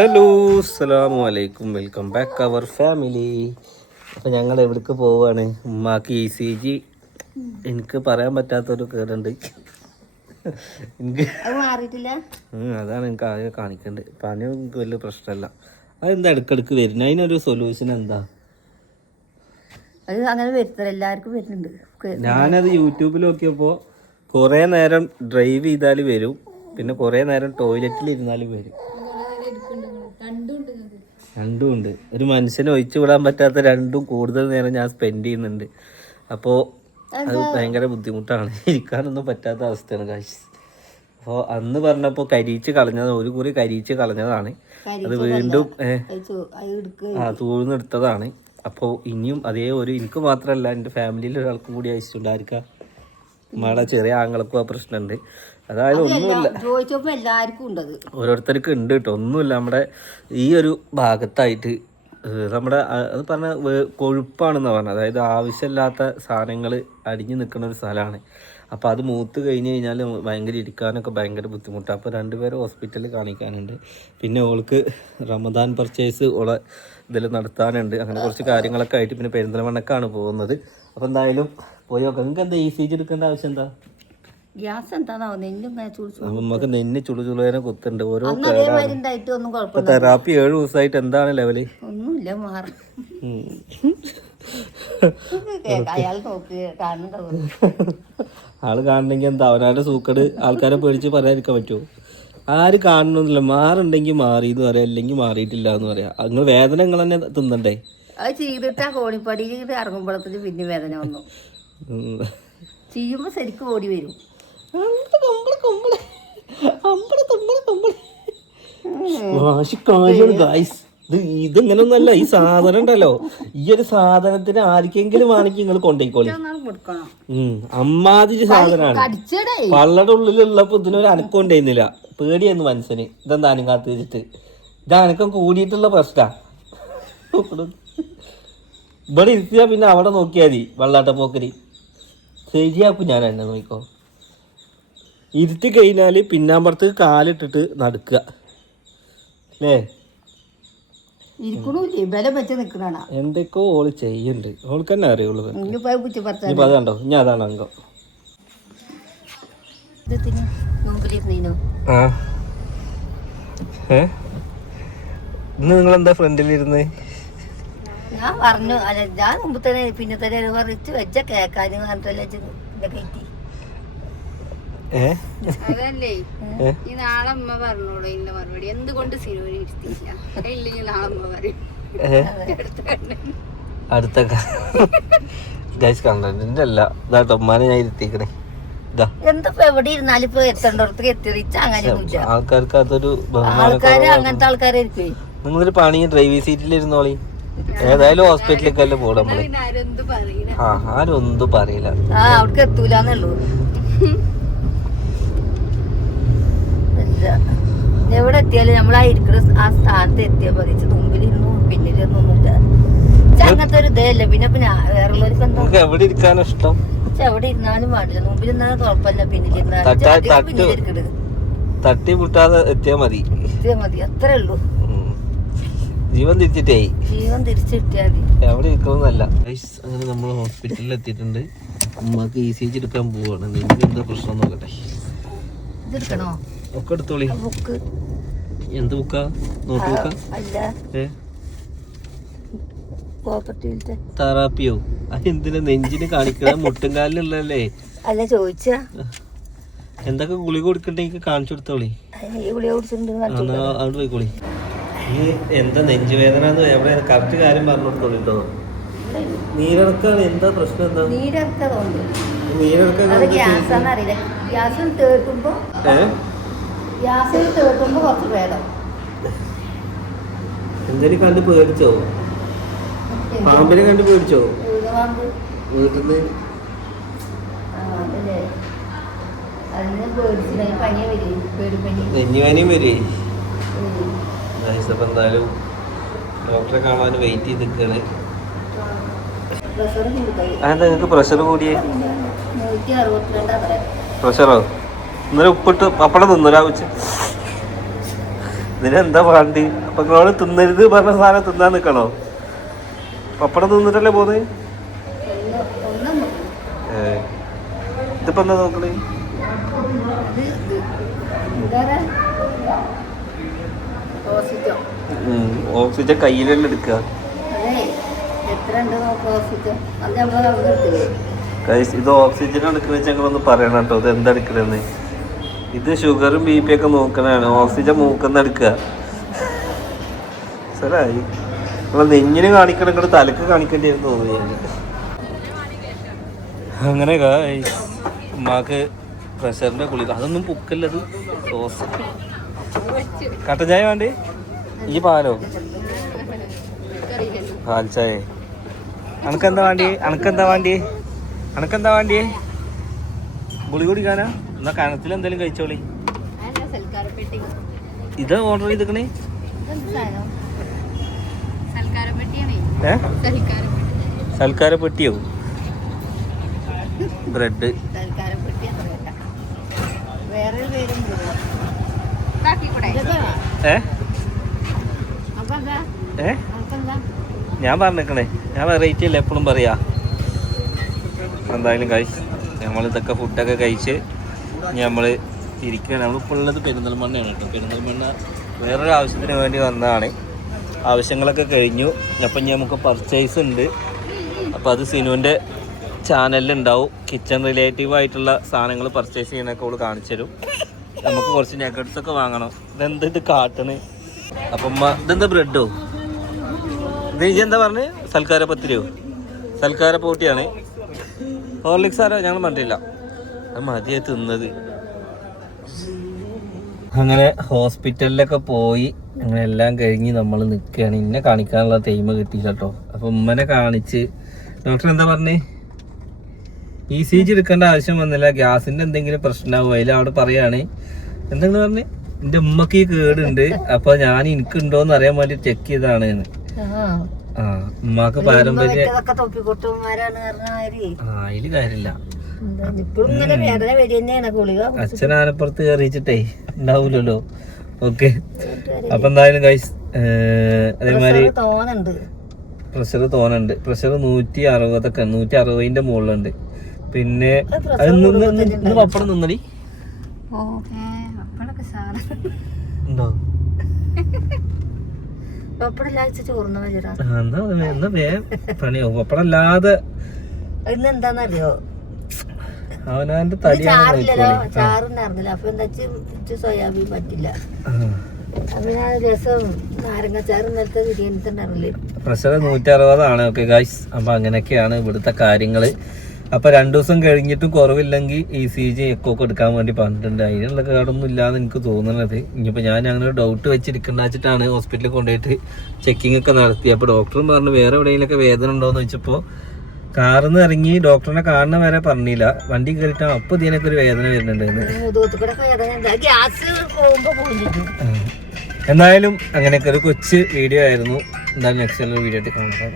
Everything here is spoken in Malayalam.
ഹലോ അസ്സാം വലൈക്കും വെൽക്കം ബാക്ക് അവർ ഫാമിലി അപ്പം ഞങ്ങൾ എവിടേക്ക് പോവാണ്? ഉമ്മാക്ക് ഇ സി ജി എനിക്ക് പറയാൻ പറ്റാത്തൊരു കേടുണ്ട്. എനിക്ക് അതാണ് എനിക്ക് ആദ്യം കാണിക്കേണ്ടത് പനി എനിക്ക് വലിയ പ്രശ്നമല്ല. അതെന്താ ഇടയ്ക്കിടയ്ക്ക് വരുന്നത് അതിനൊരു സൊല്യൂഷൻ എന്താ? അത് അങ്ങനെ എല്ലാവർക്കും വരുന്നുണ്ട്. ഞാനത് യൂട്യൂബിൽ നോക്കിയപ്പോൾ കുറേ നേരം ഡ്രൈവ് ചെയ്താൽ വരും. പിന്നെ കുറേ നേരം ടോയ്ലറ്റിൽ ഇരുന്നാലും വരും. രണ്ടും ഉണ്ട് ഒരു മനുഷ്യനെ ഒഴിച്ചു വിടാൻ പറ്റാത്ത രണ്ടും കൂടുതൽ നേരം ഞാൻ സ്പെൻഡ് ചെയ്യുന്നുണ്ട്. അപ്പോ അത് ഭയങ്കര ബുദ്ധിമുട്ടാണ്. ഇരിക്കാനൊന്നും പറ്റാത്ത അവസ്ഥയാണ് കാശ് അപ്പോൾ അന്ന് പറഞ്ഞപ്പോൾ കരിയിച്ച് കളഞ്ഞത് ഒരു കുറി കരിയിച്ച് കളഞ്ഞതാണ്. അത് വീണ്ടും ആ തൂഴ്ന്നെടുത്തതാണ് അപ്പോൾ ഇനിയും അതേ ഒരു എനിക്ക് മാത്രമല്ല എന്റെ ഫാമിലിയിൽ ഒരാൾക്കും കൂടി അയച്ചിട്ടുണ്ടായിരിക്കാം നമ്മളെ ചെറിയ ആങ്ങൾക്കും ആ പ്രശ്നമുണ്ട് അതായത് ഒന്നുമില്ല. എല്ലാവർക്കും ഓരോരുത്തർക്ക് ഉണ്ട് കേട്ടോ ഒന്നുമില്ല. നമ്മുടെ ഈ ഒരു ഭാഗത്തായിട്ട് നമ്മുടെ അത് പറഞ്ഞ കൊഴുപ്പാണെന്ന് പറഞ്ഞത്. അതായത് ആവശ്യമില്ലാത്ത സാധനങ്ങൾ അടിഞ്ഞു നിൽക്കുന്ന ഒരു സ്ഥലമാണ്. അപ്പോൾ അത് മൂത്ത് കഴിഞ്ഞ് കഴിഞ്ഞാൽ ഭയങ്കര ഇരിക്കാനൊക്കെ ഭയങ്കര ബുദ്ധിമുട്ടാണ് അപ്പോൾ രണ്ടുപേരെ ഹോസ്പിറ്റലിൽ കാണിക്കാനുണ്ട്. പിന്നെ ഓൾക്ക് റമദാൻ പർച്ചേസ് ഓളെ ഇതിൽ നടത്താനുണ്ട്. അങ്ങനെ കുറച്ച് കാര്യങ്ങളൊക്കെ ആയിട്ട് പിന്നെ പെരിന്തൽമണ്ണക്കാണ് പോകുന്നത്. അപ്പോൾ എന്തായാലും പോയി നോക്കാം. നിങ്ങൾക്ക് എന്താ ഇ സി ജി എടുക്കേണ്ട ആവശ്യം എന്താ? ഗ്യാസ് എന്താണാവോ നെല്ലും നമുക്ക് നെന്നെ ചുളു ചുളുവേനെ കുത്തുണ്ട് ഓരോ അതേമാതിരി ഉണ്ടായിട്ട് ഒന്നും ഇപ്പൊ കുഴപ്പമില്ല തെറാപ്പി ഏഴ് ദിവസമായിട്ട് എന്താണ് ലെവൽ? ഒന്നുമില്ല മാറി. അയാൾ നോക്ക് കാണുന്നുണ്ടാവും ആൾ കാണണമെങ്കിൽ എന്താ? അവനാരുടെ സൂക്കട് ആൾക്കാരെ പേടിച്ച് പറയാതിരിക്കാൻ പറ്റുമോ ആര് കാണണമെന്നില്ല മാറുണ്ടെങ്കിൽ മാറി എന്ന് പറയാം അല്ലെങ്കിൽ മാറിയിട്ടില്ല എന്ന് പറയാം. നിങ്ങൾ വേദന നിങ്ങൾ തന്നെ തിന്നണ്ടേ? അത് ചെയ്തിട്ട് ആ കോണിപ്പടിയിൽ ഇറങ്ങുമ്പോഴത്തേക്ക് പിന്നെ വേദന വന്നു. ഉം. ചെയ്യുമ്പോ ശരിക്കും ഓടി വരും. വാശിക്കാരിയാണ് ഗായ്സ് ഇത് ഇതിങ്ങനൊന്നല്ല ഈ സാധനം ഉണ്ടല്ലോ. ഈ ഒരു സാധനത്തിന് ആർക്കെങ്കിലും വാങ്ങിക്ക് നിങ്ങൾ കൊണ്ടുപോയിക്കോളി അമ്മാതിരി സാധനമാണ് കടിച്ചടേ. പള്ളയുടെ ഉള്ളിലുള്ളപ്പോ ഇതിനൊരു അനക്കം ഉണ്ടായിരുന്നില്ല. പേടിയായിരുന്നു മനസ്സിന്. ഇതെന്താ അനങ്ങാത്ത കാത്തു വെച്ചിട്ട്? ഇത് അനക്കം കൂടിയിട്ടുള്ള പ്രശ്ന. ഇവിടെ ഇരുത്തിയാ പിന്നെ അവിടെ നോക്കിയാ മതി വെള്ളാട്ട പോക്കരി. ശരിയാക്കും ഞാൻ എന്നെ നോക്കിക്കോ. ഇരുത്തി കഴിഞ്ഞാൽ പിന്നാമ്പുറത്ത് കാലിട്ടിട്ട് നടക്കുക അല്ലേ എന്തൊക്കെയോ ഓൾ ചെയ്യണ്ട്. ഓൾക്ക് തന്നെ അറിയുള്ളൂ ഇനിയിപ്പോ അത് കണ്ടോ ഇനി അതാണ് അംഗം. ആ. ഏ? ഇന്ന് നിങ്ങൾ എന്താ ഫ്രണ്ടിലിരുന്ന്? ഞാൻ പറഞ്ഞു അല്ല ഞാൻ മുമ്പ് തന്നെ പിന്നെ തന്നെ പറിച്ച് വെച്ച കേക്കാന് പറഞ്ഞിട്ടല്ലേ ഇതൊക്കെ അതല്ലേ? ഈ നാളെ അമ്മ പറഞ്ഞോളൂ മറുപടി. എന്തുകൊണ്ട് സിനിമ ഇരുത്തിയില്ല? ഇല്ലെങ്കിൽ നാളെ അമ്മ പറയും. അടുത്ത ഗൈസ് കണ്ടന്റിന്റെ അല്ല. ഇതാട്ടോ ഉമ്മാനെ ഞാൻ ഇരുത്തിക്കണേ ഇതാ. എന്തപ്പോ എവിടെ ഇരുന്നാലും ഇപ്പൊ എത്തേണ്ടടത്തേക്ക് എത്തിറിച്ച അങ്ങനെയൊന്നുമില്ല. ആൾക്കാർക്ക് അതൊരു ആൾക്കാര് അങ്ങനത്തെ ആൾക്കാരായിരിക്കും നിങ്ങളൊരു പണി ഡ്രൈവിംഗ് സീറ്റിൽ ഇരുന്നോളി. ഏതായാലും ഹോസ്പിറ്റലിലേക്കല്ലേ പോകണം നമ്മൾ. ആരും ഒന്നും പറയില്ല. ആ അവിടേക്ക് എത്തൂലെന്നുള്ളൂ. എവിടെ എത്തിയാലും നമ്മൾ ആ ഇരിക്കുന്ന ആ സ്ഥാനത്ത് എത്തിയാൽ മതി. ഇച്ച് മുമ്പിലിരുന്നു പിന്നിലൊന്നുമില്ല അങ്ങനത്തെ ഒരു ഇതല്ല പിന്നെ പിന്നെ വേറുള്ളവർക്ക് എന്താ? എവിടെ ഇരിക്കാനും ഇഷ്ടം? എവിടെ ഇരുന്നാലും പാടില്ല മുമ്പിലിരുന്നാലും കുഴപ്പമില്ല പിന്നിലിരുന്നാലും. തട്ടാ-. പിന്നിലിരിക്കരുത്. മുട്ടാതെ എത്തിയാ മതി. മതി. അത്രേ ഉള്ളൂ. ജീവൻ തിരിച്ചിട്ടേ. ജീവൻ തിരിച്ചു കിട്ടിയാൽ മതി. എവിടെ ഇരിക്കുന്നതല്ല അങ്ങനെ നമ്മൾ ഹോസ്പിറ്റലിൽ എത്തിയിട്ടുണ്ട്. ഉമ്മക്ക് ഇ സി ജി എടുക്കാൻ പോവാണ്. നിങ്ങൾക്ക് എന്താ പ്രശ്നം നോക്കട്ടെ. ഇതെടുക്കണോ ഒക്കെ എടുത്തോളി. എന്ത് ബുക്കാ? നോട്ട് ബുക്കാ? തെറാപ്പിയോ? എന്തിനാ നെഞ്ചിന് കാണിക്കണ? മുട്ടുംകാലിലുള്ളല്ലേ അല്ല ചോദിച്ചാ. എന്തൊക്കെ ഗുളിക കൊടുക്കണ്ടേ? കാണിച്ചു കൊടുത്തോളി. അവിടെ പോയിക്കോളി. നീ എന്താ നെഞ്ചുവേദന എന്ന് എവിടെ കറക്റ്റ് കാര്യം പറഞ്ഞു കൊടുത്തോളി നീരൊക്കെ നീരിറക്കാണ് എന്താ പ്രശ്നം എന്താ? നീരർക്കതുണ്ട് നീരിറക്കം ഗ്യാസ് ഗ്യാസാന്ന് അറിയില്ല. ഗ്യാസിൽ തേട്ടുമ്പോ ഏ? ഗ്യാസിൽ കുറച്ച് എന്തേലും കണ്ട് പേടിച്ചോ? പാമ്പിനെ കണ്ട് പേടിച്ചോ? വീട്ടിൽ നിന്ന് ആ അതല്ലേ. പേടിച്ചില്ല അതിന് പനിയെ വരും അപ്പം എന്തായാലും ഡോക്ടറെ കാണാൻ വെയിറ്റ് ചെയ്ത് നിൽക്കുകയാണ് അതെന്താ നിങ്ങൾക്ക് പ്രഷർ കൂടിയേ? പ്രഷറോ? ഇന്നലെ ഉപ്പിട്ട് പപ്പടം തിന്നു രാവിലെ ഇതിനെന്താ പാണ്ടി അപ്പൊ നിങ്ങളോട് തിന്നരുത് പറഞ്ഞ സാധനം തിന്നാൻ നിക്കണോ? പപ്പടം തിന്നിട്ടല്ലേ പോന്നെ. ഇതിപ്പോ എന്താ നോക്കണേ? ഓക്സിജൻ കയ്യിലെല്ലാം എടുക്കുക ഇത് ഓക്സിജൻ എടുക്കുന്ന വെച്ചാൽ ഞങ്ങളൊന്ന് പറയണം കേട്ടോ ഇത് എന്താ എടുക്കണെന്ന്. ഇത് ഷുഗറും ബി പി ഒക്കെ നോക്കണതാണ് ഓക്സിജൻ മൂക്കുന്ന എടുക്കുക ശരായി നമ്മളെ നെഞ്ഞിന് കാണിക്കണം ഇങ്ങോട്ട് തലക്ക് കാണിക്കേണ്ടി വരും തോന്നുന്നു ഞാൻ അങ്ങനെ ഉമ്മാക്ക് പ്രഷറിന്റെ കുളി അതൊന്നും പൊക്കല്ലത് ദോശ കട്ടൻ ചായ വേണ്ടേ? ഈ പാലോ? പാൽ ചായ. അനക്കെന്താ വേണ്ടി അനക്കെന്താ വേണ്ടി അനക്കെന്താ വേണ്ടിയേ? ഗുളി കുടിക്കാനാ? എന്നാ കനത്തിൽ എന്തെങ്കിലും കഴിച്ചോളി. ഇത് ഓർഡർ ചെയ്തേ സൽക്കാര പെട്ടിയോ? ബ്രെഡ്. ഏ? ഏ? ഞാൻ പറഞ്ഞേക്കണേ. ഞാൻ വെറൈറ്റി അല്ലേ എപ്പോഴും പറയാ. എന്തായാലും കഴിച്ച് നമ്മളിതൊക്കെ ഫുഡൊക്കെ കഴിച്ച് നമ്മൾ ഇരിക്കുകയാണ് നമ്മളിപ്പോൾ ഉള്ളത് പെരിന്തൽമണ്ണയാണ് കേട്ടോ. പെരിന്തൽമണ്ണ വേറൊരു ആവശ്യത്തിന് വേണ്ടി വന്നതാണ്. ആവശ്യങ്ങളൊക്കെ കഴിഞ്ഞു. അപ്പം നമുക്ക് പർച്ചേസ് ഉണ്ട്. അപ്പോൾ അത് സിനുവിന്റെ ചാനലിലുണ്ടാവും കിച്ചൺ റിലേറ്റീവ് ആയിട്ടുള്ള സാധനങ്ങൾ പർച്ചേസ് ചെയ്യുന്നൊക്കെ അവൾ കാണിച്ചു തരും. നമുക്ക് കുറച്ച് നെഗറ്റ്സ് ഒക്കെ വാങ്ങണം. ഇതെന്ത് ഇത് കാട്ടണ് അപ്പം ഇതെന്താ ബ്രെഡോ? ഇത് എന്താ പറഞ്ഞ്? സൽക്കാര പത്തിരിയോ സൽക്കാര പോട്ടിയാണ് ഹോർലിക്സ് ആരോ? ഞങ്ങൾ അത് മതിയായി തിന്നത്. അങ്ങനെ ഹോസ്പിറ്റലിലൊക്കെ പോയി അങ്ങനെ എല്ലാം കഴിഞ്ഞ് നമ്മൾ നിൽക്കുകയാണ് ഇന്നെ കാണിക്കാനുള്ള ടൈം കിട്ടിയില്ല കേട്ടോ അപ്പൊ ഉമ്മനെ കാണിച്ച് ഡോക്ടർ എന്താ പറഞ്ഞേ? ഇ സി ജി എടുക്കേണ്ട ആവശ്യം വന്നില്ല. ഗ്യാസിന്റെ എന്തെങ്കിലും പ്രശ്നമാവും അതിൽ അവിടെ പറയാണ്. എന്തെങ്കിലും പറഞ്ഞേ? എന്റെ ഉമ്മക്ക് ഈ കേടുണ്ട്. അപ്പൊ ഞാൻ എനിക്കുണ്ടോന്ന് അറിയാൻ വേണ്ടി ചെക്ക് ചെയ്താണ് ആ ഉമ്മാക്ക് പാരമ്പര്യ അതിൽ കാര്യമില്ല. അച്ഛൻ ആനപ്പുറത്ത് കയറിച്ചിട്ടേ ഉണ്ടാവൂലല്ലോ. ഓക്കെ. അപ്പൊ എന്തായാലും ഗൈസ് അതേമാതിരി പ്രഷർ തോന്നുന്നുണ്ട് പ്രഷർ നൂറ്റി അറുപതൊക്കെ നൂറ്റി അറുപതിന്റെ മുകളിലുണ്ട്. പിന്നെ അത് നിന്ന് പപ്പടം നിന്നടി. ഉണ്ടോ? പണിയോ പപ്പടം അല്ലാതെ ഇന്ന് എന്താന്നറിയോ? അവനവന്റെ തടിയാണ് ചാറില്ലല്ലോ. ചാറുണ്ടായിരുന്നില്ല. അപ്പൊ എന്താ വെച്ച് സോയാബീൻ പറ്റില്ല. ഞാൻ രസം നാരങ്ങച്ചാറ് ഇന്നലത്തെ പ്രഷർ ഓക്കെ ഗായ്സ് അപ്പൊ അങ്ങനെയൊക്കെയാണ് ഇവിടുത്തെ കാര്യങ്ങൾ. അപ്പൊ രണ്ടു ദിവസം കഴിഞ്ഞിട്ടും കുറവില്ലെങ്കിൽ ഇ സി ജി എക്കോ ഒക്കെ എടുക്കാൻ വേണ്ടി പറഞ്ഞിട്ടുണ്ട്. അതിനുള്ള കേടൊന്നും ഇല്ലാന്ന് എനിക്ക് തോന്നുന്നത് ഇനിയിപ്പോ ഞാൻ അങ്ങനെ ഡൗട്ട് വെച്ചിരിക്കണ്ടാച്ചിട്ടാണ് ഹോസ്പിറ്റലിൽ കൊണ്ടുപോയിട്ട് ചെക്കിംഗ് ഒക്കെ നടത്തി അപ്പൊ ഡോക്ടറും പറഞ്ഞു വേറെ എവിടെയെങ്കിലൊക്കെ വേദന ഉണ്ടോന്ന് വെച്ചപ്പോ കാറിൽ നിന്ന് ഇറങ്ങി ഡോക്ടറിനെ കാണുന്ന വരെ പറഞ്ഞില്ല. വണ്ടി കയറിട്ടാ അപ്പൊ ഇതിനൊക്കെ ഒരു വേദന വരുന്നുണ്ട് എന്തായാലും അങ്ങനെയൊക്കെ ഒരു കൊച്ചു വീഡിയോ ആയിരുന്നു. എന്തായാലും നെക്സ്റ്റ് വീഡിയോ ആയിട്ട് കാണാം.